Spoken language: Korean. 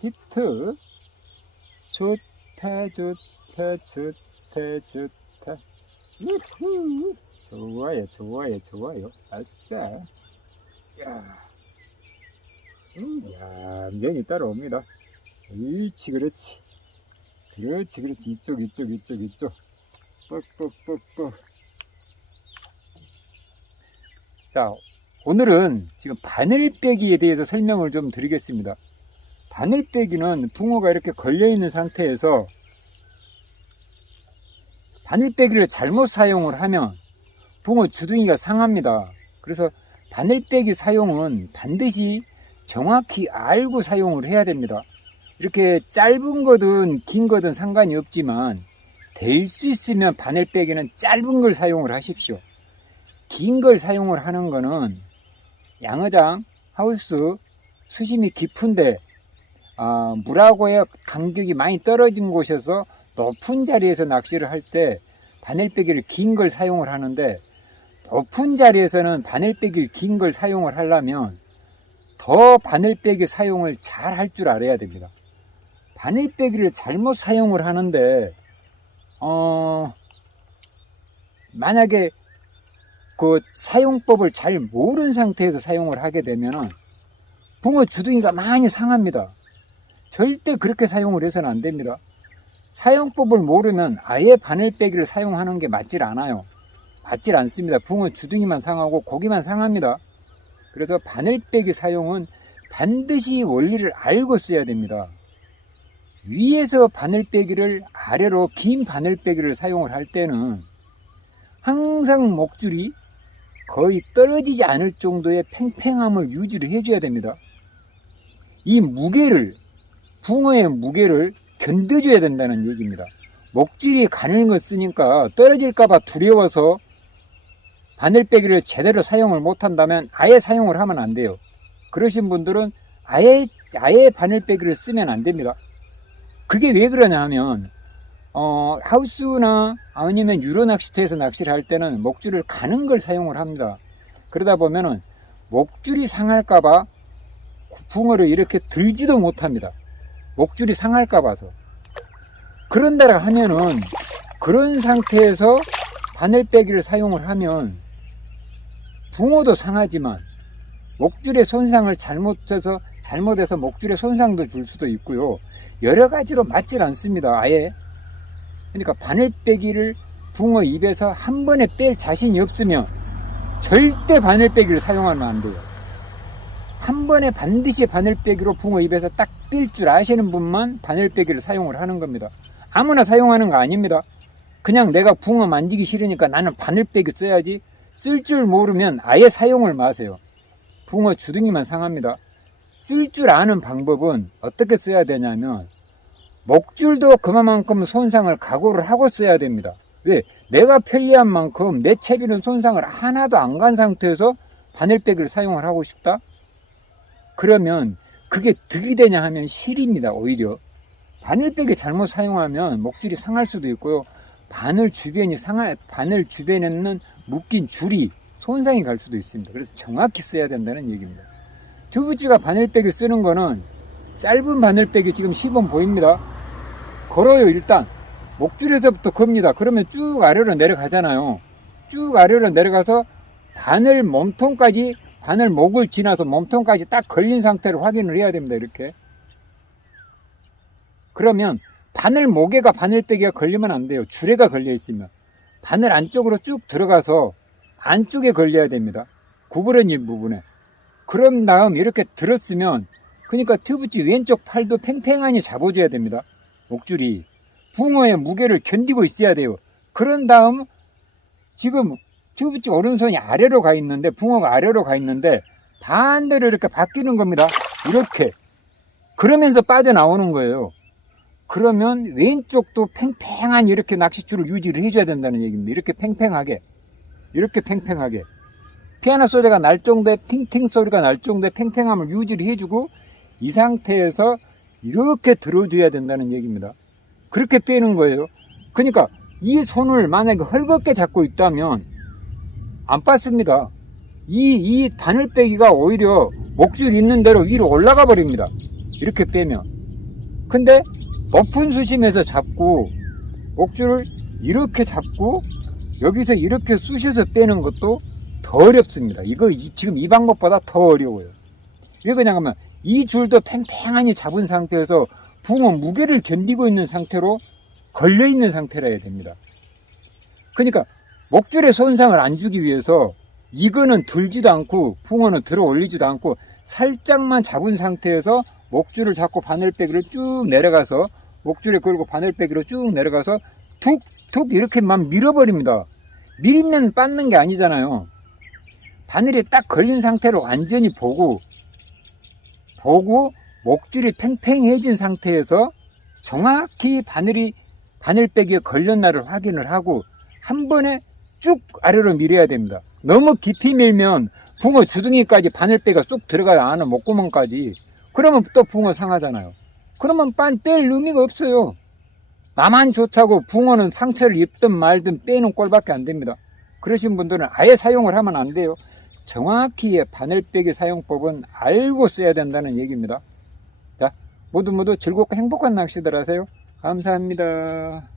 히트. 좋다 좋다 좋다 좋다. 우후. 좋아요 좋아요 좋아요. 아싸. 야, 면이 따라옵니다. 그렇지 그렇지 그렇지 그렇지. 이쪽 이쪽 이쪽 이쪽. 뻑뻑뻑뻑. 자, 오늘은 지금 바늘빼기에 대해서 설명을 좀 드리겠습니다. 바늘빼기는 붕어가 이렇게 걸려있는 상태에서 바늘빼기를 잘못 사용을 하면 붕어 주둥이가 상합니다. 그래서 바늘빼기 사용은 반드시 정확히 알고 사용을 해야 됩니다. 이렇게 짧은 거든 긴 거든 상관이 없지만 될 수 있으면 바늘빼기는 짧은 걸 사용을 하십시오. 긴 걸 사용을 하는 거는 양어장, 하우스, 수심이 깊은데 물하고의 간격이 많이 떨어진 곳에서 높은 자리에서 낚시를 할 때 바늘빼기를 긴 걸 사용을 하는데, 높은 자리에서는 바늘빼기를 긴 걸 사용을 하려면 더 바늘빼기 사용을 잘 할 줄 알아야 됩니다. 바늘빼기를 잘못 사용을 하는데 만약에 그 사용법을 잘 모르는 상태에서 사용을 하게 되면 붕어 주둥이가 많이 상합니다. 절대 그렇게 사용을 해서는 안 됩니다. 사용법을 모르면 아예 바늘빼기를 사용하는 게 맞질 않아요. 맞질 않습니다. 붕어 주둥이만 상하고 고기만 상합니다. 그래서 바늘빼기 사용은 반드시 원리를 알고 써야 됩니다. 위에서 바늘빼기를 아래로 긴 바늘빼기를 사용을 할 때는 항상 목줄이 거의 떨어지지 않을 정도의 팽팽함을 유지를 해줘야 됩니다. 이 무게를, 붕어의 무게를 견뎌줘야 된다는 얘기입니다. 목줄이 가늘은 거 쓰니까 떨어질까봐 두려워서 바늘빼기를 제대로 사용을 못한다면 아예 사용을 하면 안 돼요. 그러신 분들은 아예 바늘빼기를 쓰면 안 됩니다. 그게 왜 그러냐 하면 하우스나 아니면 유로 낚시터에서 낚시를 할 때는 목줄을 가는 걸 사용을 합니다. 그러다 보면은 목줄이 상할까봐 붕어를 이렇게 들지도 못합니다. 목줄이 상할까 봐서. 그런다라 하면은 그런 상태에서 바늘빼기를 사용을 하면 붕어도 상하지만 목줄의 손상을 잘못해서 목줄의 손상도 줄 수도 있고요. 여러 가지로 맞질 않습니다. 아예. 그러니까 바늘빼기를 붕어 입에서 한 번에 뺄 자신이 없으면 절대 바늘빼기를 사용하면 안 돼요. 한 번에 반드시 바늘빼기로 붕어 입에서 딱 뺄 줄 아시는 분만 바늘빼기를 사용을 하는 겁니다. 아무나 사용하는 거 아닙니다. 그냥 내가 붕어 만지기 싫으니까 나는 바늘빼기 써야지, 쓸 줄 모르면 아예 사용을 마세요. 붕어 주둥이만 상합니다. 쓸 줄 아는 방법은 어떻게 써야 되냐면 목줄도 그만큼 손상을 각오를 하고 써야 됩니다. 왜? 내가 편리한 만큼 내 채비는 손상을 하나도 안 간 상태에서 바늘빼기를 사용을 하고 싶다? 그러면 그게 득이 되냐 하면 실입니다. 오히려 바늘빼기 잘못 사용하면 목줄이 상할 수도 있고요. 바늘 주변에는 묶인 줄이 손상이 갈 수도 있습니다. 그래서 정확히 써야 된다는 얘기입니다. 두부지가 바늘빼기 쓰는 거는 짧은 바늘빼기 지금 시범 보입니다. 걸어요. 일단 목줄에서부터 겁니다. 그러면 쭉 아래로 내려가잖아요. 쭉 아래로 내려가서 바늘 몸통까지, 바늘 목을 지나서 몸통까지 딱 걸린 상태를 확인을 해야 됩니다. 이렇게. 그러면 바늘 목에가 바늘빼기가 걸리면 안 돼요. 줄에가 걸려 있으면 바늘 안쪽으로 쭉 들어가서 안쪽에 걸려야 됩니다. 구부러진 부분에. 그런 다음 이렇게 들었으면, 그러니까 튜브치 왼쪽 팔도 팽팽하니 잡아줘야 됩니다. 목줄이 붕어의 무게를 견디고 있어야 돼요. 그런 다음 지금 튜브치 오른손이 아래로 가 있는데, 붕어가 아래로 가 있는데 반대로 이렇게 바뀌는 겁니다. 이렇게. 그러면서 빠져나오는 거예요. 그러면 왼쪽도 팽팽한 이렇게 낚싯줄을 유지를 해줘야 된다는 얘기입니다. 이렇게 팽팽하게. 이렇게 팽팽하게. 피아노 소리가 날 정도의 팅팅 소리가 날 정도의 팽팽함을 유지를 해주고 이 상태에서 이렇게 들어줘야 된다는 얘기입니다. 그렇게 빼는 거예요. 그러니까 이 손을 만약에 헐겁게 잡고 있다면 안 빠습니다. 이 바늘빼기가 오히려 목줄 있는 대로 위로 올라가 버립니다. 이렇게 빼면. 근데 높은 수심에서 잡고 목줄을 이렇게 잡고 여기서 이렇게 쑤셔서 빼는 것도 더 어렵습니다. 지금 이 방법보다 더 어려워요. 왜 그러냐면 이 줄도 팽팽하니 잡은 상태에서 붕어 무게를 견디고 있는 상태로 걸려 있는 상태라 해야 됩니다. 그러니까 목줄에 손상을 안 주기 위해서 이거는 들지도 않고 붕어는 들어 올리지도 않고 살짝만 잡은 상태에서 목줄을 잡고 바늘빼기를 쭉 내려가서 목줄에 걸고 바늘빼기로 쭉 내려가서 툭툭 이렇게만 밀어버립니다. 밀면 빻는 게 아니잖아요. 바늘이 딱 걸린 상태로 완전히 보고 목줄이 팽팽해진 상태에서 정확히 바늘빼기에 걸렸나를 확인을 하고 한 번에 쭉 아래로 밀어야 됩니다. 너무 깊이 밀면 붕어 주둥이까지 바늘빼기가 쏙 들어가야 하는 목구멍까지. 그러면 또 붕어 상하잖아요. 그러면 뺄 의미가 없어요. 나만 좋다고 붕어는 상처를 입든 말든 빼는 꼴밖에 안 됩니다. 그러신 분들은 아예 사용을 하면 안 돼요. 정확히 바늘빼기 사용법은 알고 써야 된다는 얘기입니다. 자, 모두 즐겁고 행복한 낚시들 하세요. 감사합니다.